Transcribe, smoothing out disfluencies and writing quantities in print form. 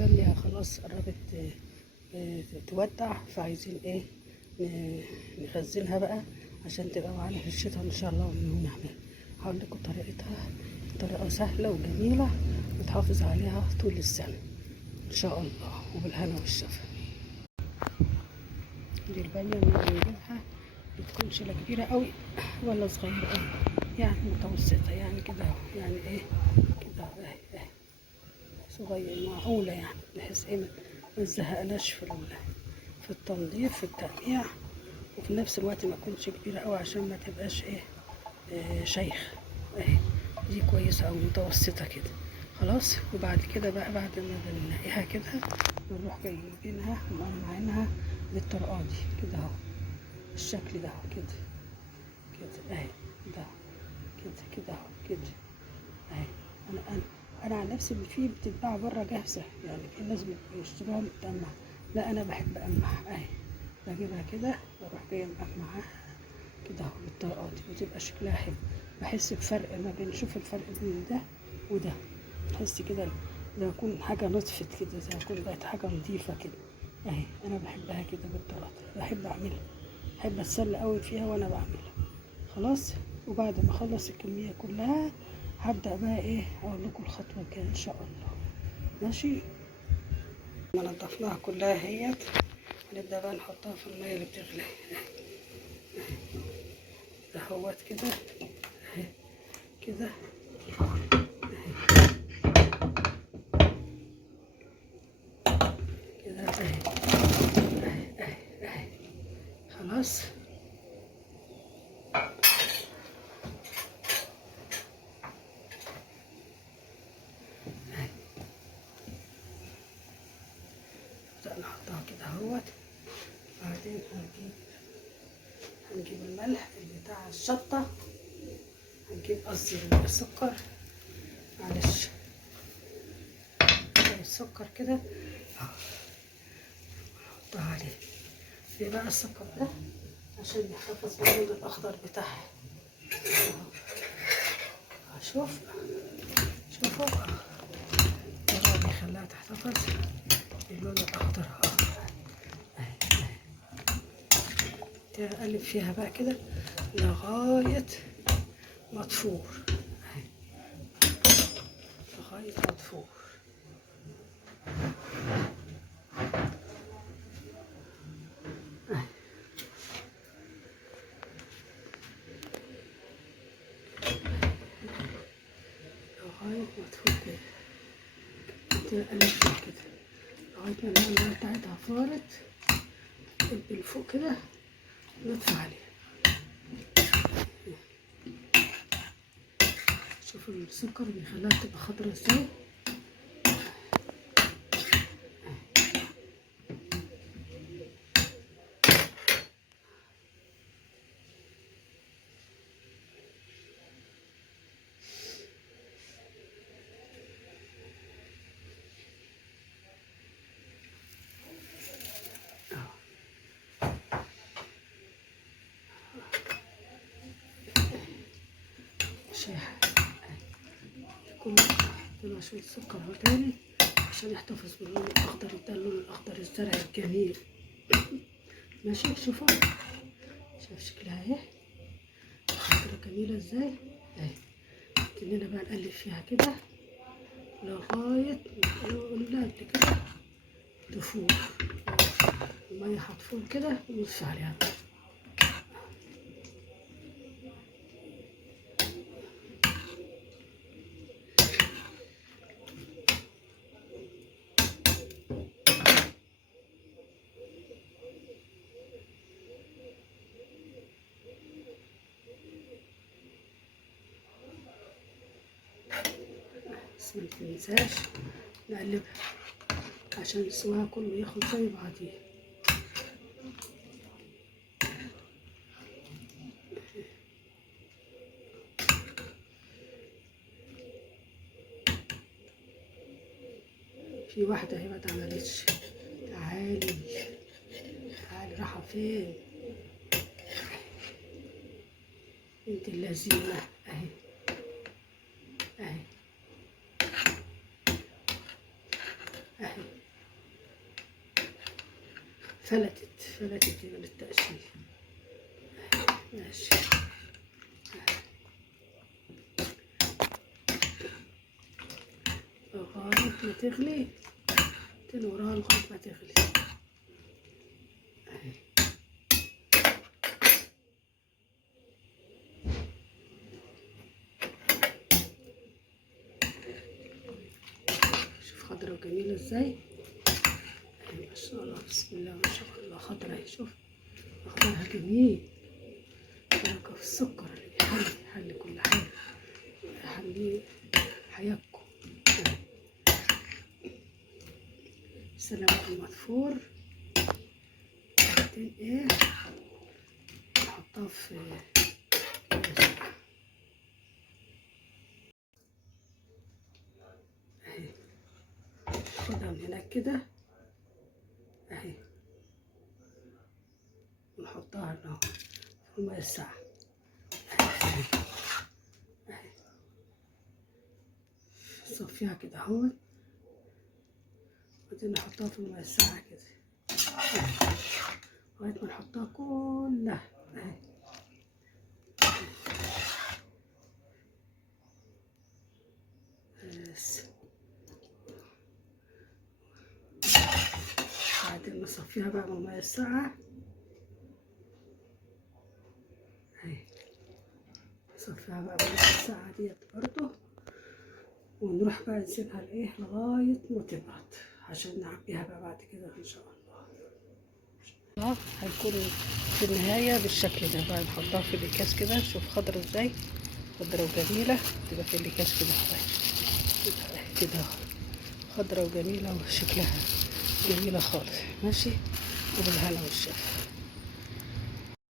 البامية خلاص قربت تودع، فعايزين ايه نخزنها بقى عشان تبقى معانا في الشتاء ان شاء الله ونعملها. هقول لكم طريقتها، طريقة سهلة وجميلة وتحافظ عليها طول السنة ان شاء الله، وبالهنا والشفا. دي البامية اللي بنجيبها متكونش لا كبيرة قوي ولا صغيرة قوي، يعني متوسطة، يعني كده يعني ايه كده اهي صغير معقولة، يعني بحيث ايه ما تزهقناش في التنظيف في التقميع، وفي نفس الوقت ما تكونش كبيرة قوي عشان ما تبقاش شيخ. اهي دي كويسة او متوسطة كده خلاص. وبعد كده بقى بعد ما بنلاقيها كده بنروح جايبينها ومقطعينها بالطرقة دي كده اهو، الشكل ده اهو كده اهي ده كده اهو كده اهي. انا عن نفسي في بتتباع بره جاهزه، يعني في ناس بيشتروها متقمعه، لا انا بحب اقمعها اهي. بجيبها كده واروح جايه مقمعاها كده اهو بالطريقه دي، وتبقى شكلها حلو. بحس بفرق ما بين، شوف الفرق بين ده وده، بحس كده زي ما يكون حاجه نطفت كده، زي ما يكون بقت حاجه نظيفه كده اهي. انا بحبها كده بالطريقه دي، بحب اعملها، بحب اتسلى قوي فيها وانا بعملها خلاص. وبعد ما اخلص الكميه كلها هبدا بقى ايه اقول لكم الخطوه الجايه ان شاء الله، ماشي. ما نضفناها كلها اهيت، هنبدا بقى نحطها في الميه اللي بتغلي اهوت كده اهي كده كده اهي خلاص. نبدا نحطها كده اهوت. بعدين هنجيب الملح بتاع الشطه، هنجيب قصدي السكر، معلش السكر كده نحطها عليه. ليه بقى السكر ده؟ عشان يحتفظ باللون الاخضر بتاعها. شوفوا ده بيخليها تحتفظ باللون الاخضر اقلب فيها بقى كده لغايه ما تفور لغايه ما تفور. لغايه ما تفور كده تقلب فيها كده لغايه ما الميه بتاعتها فارت، تقلب فوق كده ونطفي عليها. شوفوا السكر بيخليها تبقى خضرا ازاي. شاي كل طلع شوية سكر اهو تاني عشان يحتفظ باللون الأخضر، ده اللون الأخضر الزرع الجميل. ماشي شوفوا شايف شكلها اهي خضرا جميلة ازاي اهي. كأننا بقى نقلب فيها كده لغاية قلنا قبل كده تفور، المية هتفور كده ونص عليها. بس ما تنساش نقلبها عشان سواها كله ياخد زي بعضيه. في واحدة اهي ما عملتش، تعالي رايحة فين انت اللذينة اهي اهي اهي. فلتت من التقشير. ماشي. لغاية ما تغلي، تنورها لغاية ما تغلي. شوف خضرة وجميلة ازاي. ما شاء الله، بسم الله ما شاء الله. خضرة اهي، شوف اخضرها جميل. بركة في السكر اللي بيحلي كل حاجة، يحلي حياتكم. سلامة المدفور. بعدين ايه، نحطها في اهي، ناخدها من هناك كده اهي، ونحطها هنا في المية الساقعة اهي. نصفيها كده اهوت، بعدين نحطها في المية الساقعة كده لغاية ما نحطها كلها اهي. بس بعدين نصفيها بقى من المية الساقعة اهي. نصفيها بقى من المية الساقعة ديت برضو، ونروح بقى نسيبها لايه لغاية ما تبرد عشان نعبيها بقى بعد كده ان شاء الله. هيكون في النهاية بالشكل ده بقى. نحطها في الاكياس كده. شوف خضرة ازاي، خضرة وجميلة. تبقى في الاكياس كده كده خضرة وجميلة وشكلها جميلة خالص. ماشي، وبالهنا والشفا.